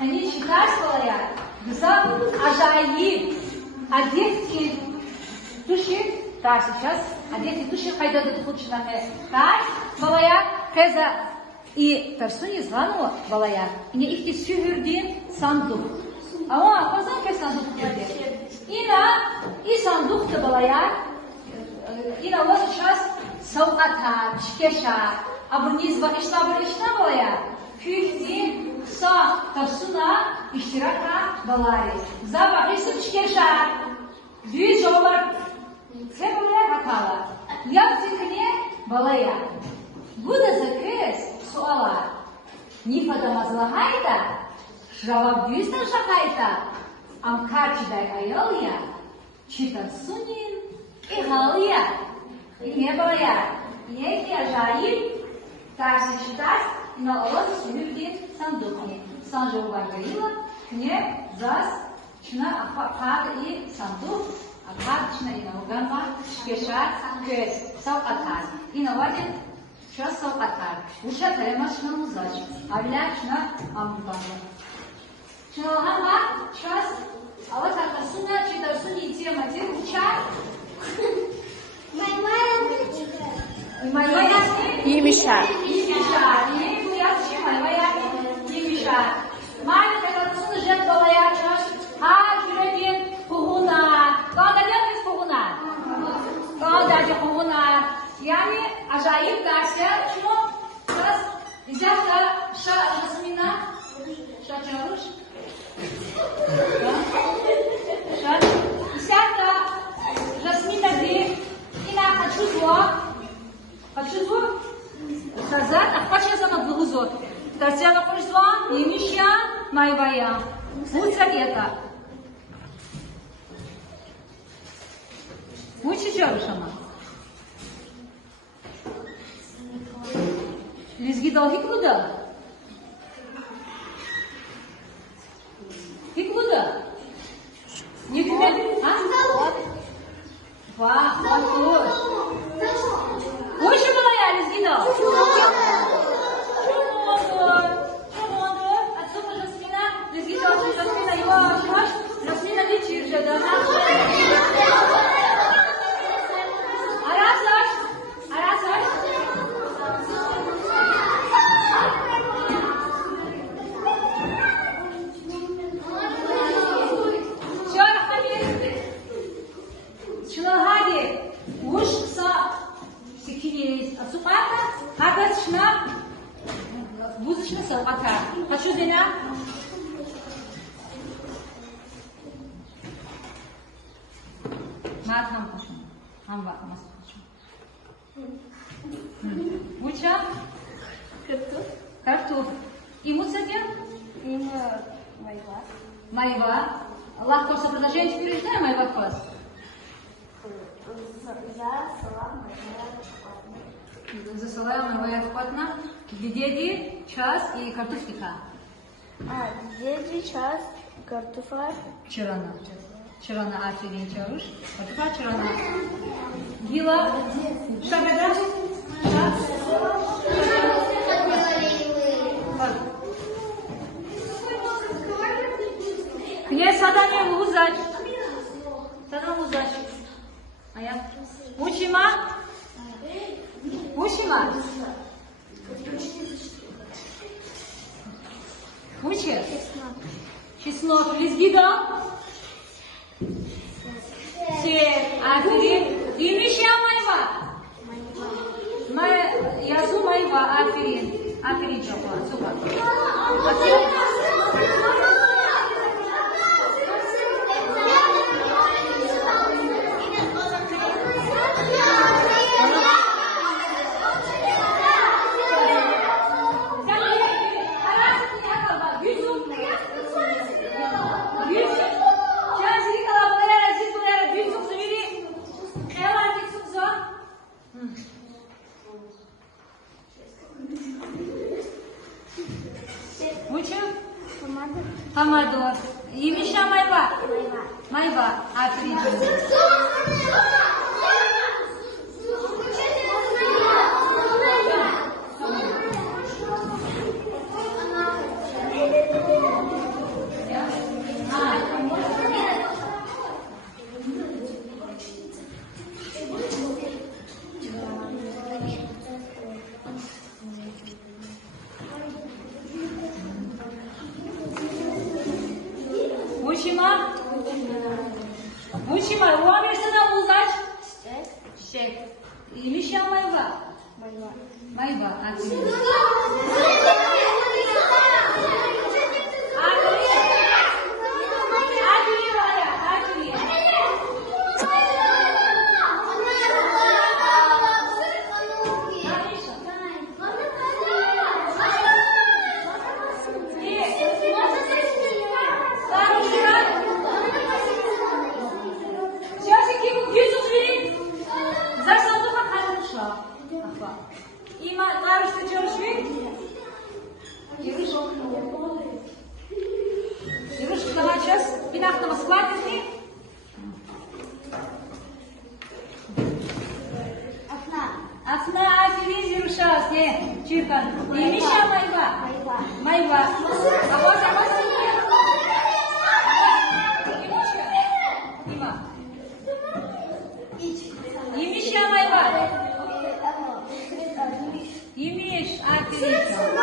Hani çıkarsa balaya. Güzel, acayip. Одетки души, да, сейчас одетки души хайда да тухучна так, балая, кеза и тарсуни звану балая. И их sühürdüğün sandık. Ama kazan ke sandık dedi. И sandık da balaya. И вот сейчас сауата, шкеша, абурнизва, ишна балая. Kühdi sa tarsuna iştiraka balari. Zaba isim şkeşa. Düz yollar. Sebule hatalar. Yaptıkını balaya. Bu da zakres suala. Nifada mazlahayda. Жаваб düzden şakayda. Am karçıday ayalya. Çitan sunin. İhalya. Ne balaya. Ne ki acayip. Tersi çıtas. На олозе сюрюки сандукни. Санжа угаргаила, кне зас чна апад и сандук, апад чна и наугама шкеша кес сауқатар. И навадит час сауқатар. Уша тарема чна музач, авля чна амбубанга. Чна лама час ала татасуна читарсуни тема тем уча. Маймая Имиша. Mane tekrar jet balaya çaş. Ha şuradin kuhuna. Kada gelmiş kuhuna. Kada kuhuna. Yani acayip derse şunu biraz izahta şasmina şaçaruş. İzahta жасмина ди ина хочу сказать, а хочу сказать двузот. Татьяна пришла, имища, моя. Вот совета. Учи чарушама. Лизги дал хикмуда. Хикмуда. Не купили? А? Ва, вот. Учи была я, лизги дал. Жасмина не чирже, да? Арасаш. Все, Рахмани. Чилагади. Уж са секирис. Асуката. Хагас шна. Бузышна сауқата. Хочу дена. Мат хам хочу. Хам ва мас хочу. Уча? Картоф. Ему себе? Ему майва. Майва. Аллах просто продолжает переждать майва класс. За салам майва хватна. Деди час и картофелька. Деди час картофа. Чирана аферин чаруш. Картофа чирана. Гила. Шагада. Князь Садами Лузач. А я? Учима? Учи? Чеснок. Лизгида? Свет. Аферин. Имища майва. Язу майва. Аферин чапа. Супер. Помадор. Имища майва. Аферин. Учима. Учима. Уа versene Узач. Çiçek. İyiymiş ya Mayva. Mayva. Има, знаешь, что делаешь вид? Ирушка, давай сейчас пинахтова складывай. Асна, афилиз, Ируша, сне, чиркан. Имиша Майва. Майва. Авоз. Има. Имиша Майва. Имиш, афилиз.